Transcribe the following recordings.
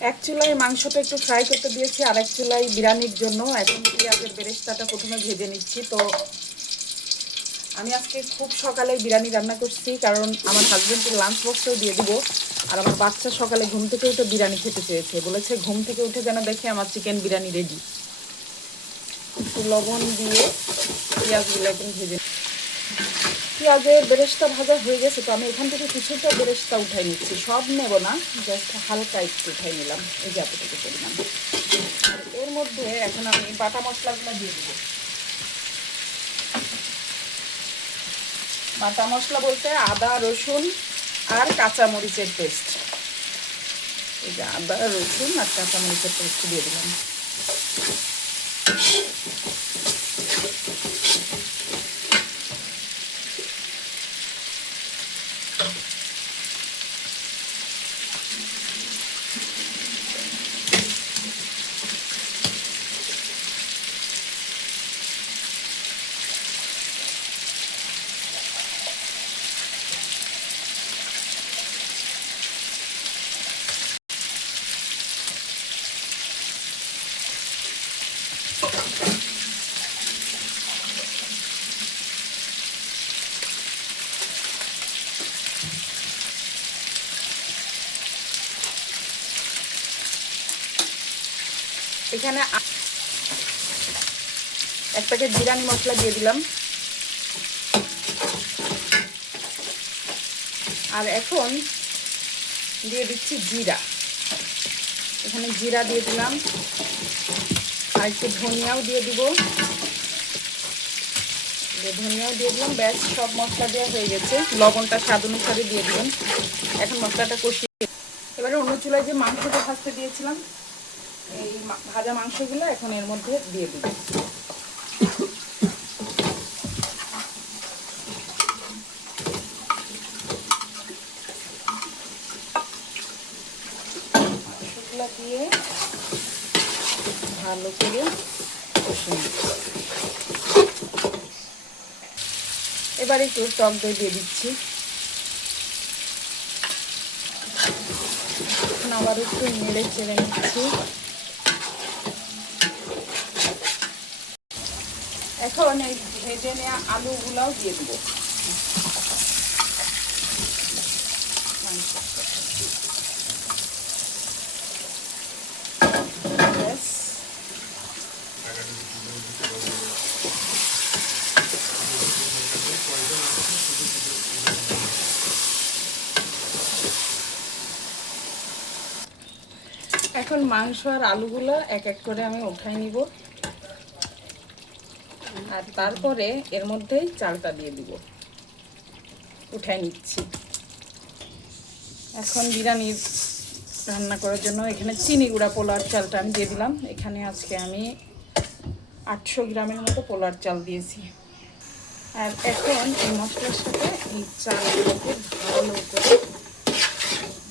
এক চুলায় মাংসটা একটু ফ্রাই করতে দিয়েছি, আর এক চুলায় বিরিয়ানির জন্য এখন পেঁয়াজের বেরেস্তাটা প্রথমে ভেজে নিচ্ছি। তো আমি আজকে খুব সকালে বিরিয়ানি রান্না করছি, কারণ আমার হাজব্যান্ডকে লাঞ্চ বক্সেও দিয়ে দিব। আর আমার বাচ্চা সকালে ঘুম থেকে উঠে বিরিয়ানি খেতে চেয়েছে, বলেছে ঘুম থেকে উঠে যেন দেখে আমার চিকেন বিরিয়ানি রেডি। একটু লবণ দিয়ে পেঁয়াজগুলো একদম ভেজে, পেঁয়াজের বেরেস্তা ভাজা হয়ে গেছে। তো আমি এখান থেকে কিছুটা বেরেস্তা উঠাই নিচ্ছি, সব নেব না, জাস্ট হালকা একটু উঠাই নিলাম, এই যে এতটুকু পরিমাণ। আর এর মধ্যে এখন আমি বাটা মশলাগুলো দিয়ে দেবো। বাটা মশলা বলতে আদা রসুন আর কাঁচামরিচের পেস্ট। এই যে আদা রসুন আর কাঁচামরিচের পেস্ট দিয়ে দিলাম। এখানে এক প্যাকেট বিরিয়ানি মশলা দিয়ে দিলাম। আর এখন দিয়ে দিচ্ছি জিরা, এখানে জিরা দিয়ে দিলাম, আর একটু ধনিয়াও দিয়ে দিব, ধনিয়াও দিয়ে দিলাম। ব্যাস সব মশলা দেওয়া হয়ে গেছে, লবণটা স্বাদ অনুসারে দিয়ে দিলাম। এখন মশলাটা কষিয়ে এবারে অন্য চুলায় যে মাংসটা ভাজতে দিয়েছিলাম, এই ভাজা মাংসগুলো এখন এর মধ্যে দিয়ে দিব। মাংসগুলো দিয়ে ভালো করে কষিয়ে নিচ্ছি। এবার একটু টক দই দিয়ে দিচ্ছি। এখন আবার একটু নেড়ে চেড়ে নিচ্ছি। এখন এই ভেজে নেওয়া আলুগুলাও দিয়ে দেবো। এখন মাংস আর আলুগুলো এক এক করে আমি উঠাই নিব, আর তারপরে এর মধ্যেই চালটা দিয়ে দিব, উঠাই নিচ্ছি। এখন বিরিয়ানি রান্না করার জন্য এখানে চিনি গুঁড়া পোলার চালটা আমি দিয়ে দিলাম। এখানে আজকে আমি 800 গ্রামের মতো পোলার চাল দিয়েছি। আর এখন এই মশলার সাথে এই চালগুলোকে ভালো করে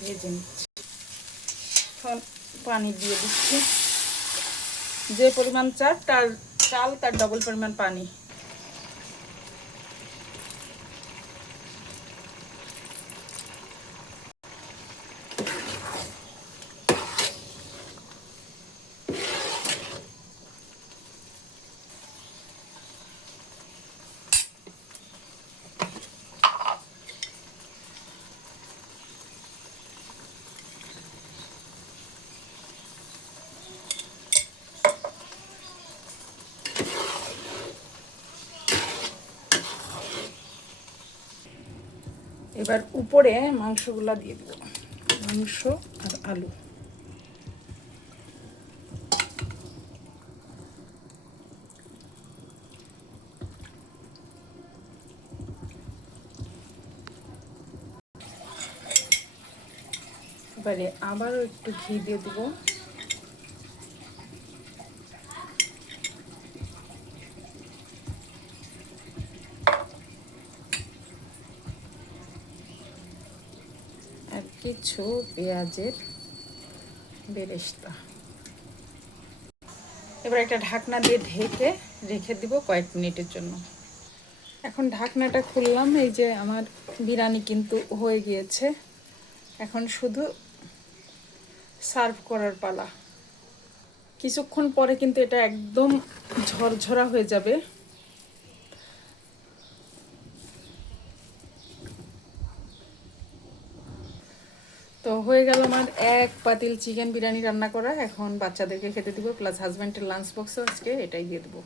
ভেজে নিচ্ছি। এখন পানি দিয়ে দিচ্ছি, যে পরিমাণ চাল তার ডবল পরিমাণ পানি। এবার উপরে মাংসগুলা দিয়ে দেব, মাংস আর আলু। এবারে আবারও একটু ঘি দিয়ে দেব। আর কিছু পেঁয়াজের বেরেস্তা। এবার একটা ঢাকনা দিয়ে ঢেকে রেখে দিব কয়েক মিনিটের জন্য। এখন ঢাকনাটা খুললাম, এই যে আমার বিরিয়ানি কিন্তু হয়ে গিয়েছে। এখন শুধু সার্ভ করার পালা। কিছুক্ষণ পরে কিন্তু এটা একদম ঝরঝরা হয়ে যাবে। তো হয়ে গেল আমার এক পাতিল চিকেন বিরিয়ানি রান্না করা। এখন বাচ্চাদেরকে খেতে দিব, প্লাস হাজব্যান্ডের লাঞ্চ বক্সও আজকে এটাই দিয়ে দেবো।